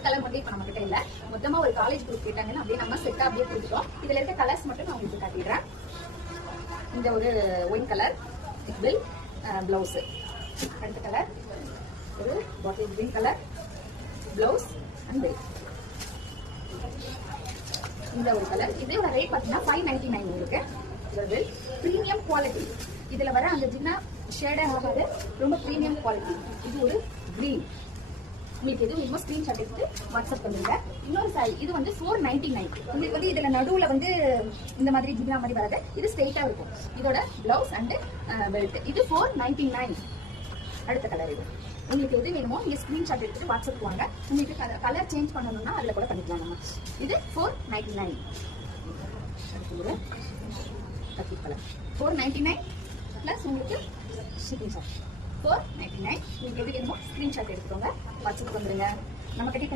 Colour மட்டும் இப்ப நம்ம கிட்ட இல்ல, மொத்தமா ஒரு காலேஜ் குரூப் கேட்டாங்கன்னா அப்படியே நம்ம செட்டா அப்படியே கொடுத்துட்டோம். இதுல இருக்க கலர்ஸ் மட்டும் நான் உங்களுக்கு காட்டிடுறேன். இந்த ஒரு ஒயின் கலர் பில் பிளவுஸ், அடுத்த கலர் ஒரு bottle green colour blouse and bill. இந்த ஒரு கலர், இதோட ரேட் பாத்தீங்கன்னா 599 இருக்கு. இதோட பில் பிரீமியம் குவாலிட்டி. இதுல வர அந்த ஜின்னா ஷேடே ஆகாது, ரொம்ப பிரீமியம் குவாலிட்டி. இது ஒரு கிரீன். உங்களுக்கு எது வேணுமோ ஸ்கிரீன்ஷாட் எடுத்து வாட்ஸ்அப் பண்ணுங்க. இன்னொரு சாரி, இது வந்து 499. உங்களுக்கு வந்து இதுல நடுவுல வந்து இந்த மாதிரி ஜிப்னா மாதிரி வராது, இது ஸ்ட்ரெயிட்டா இருக்கும். இதோட பிளவுஸ் அண்ட் பெல்ட். இது 499. அடுத்த கலர் இது. உங்களுக்கு எது வேணுமோ நீங்க ஸ்கிரீன்ஷாட் எடுத்துட்டு வாட்ஸ்அப் வாங்க. உங்களுக்கு கலர் சேஞ்ச் பண்ணணும்னா அதுல கூட பண்ணிக்கலாம் நம்ம. இது 499. அடுத்து ஒரு கத்தி கலர் 499 பிளஸ் உங்களுக்கு ஷிப்பிங் சார்ஜ் 499. உங்களுக்கு எது வேணுமோ ஸ்கிரீன்ஷாட் எடுத்துக்கோங்க, வாட்ஸ்அப் வந்துருங்க. நம்ம கிட்ட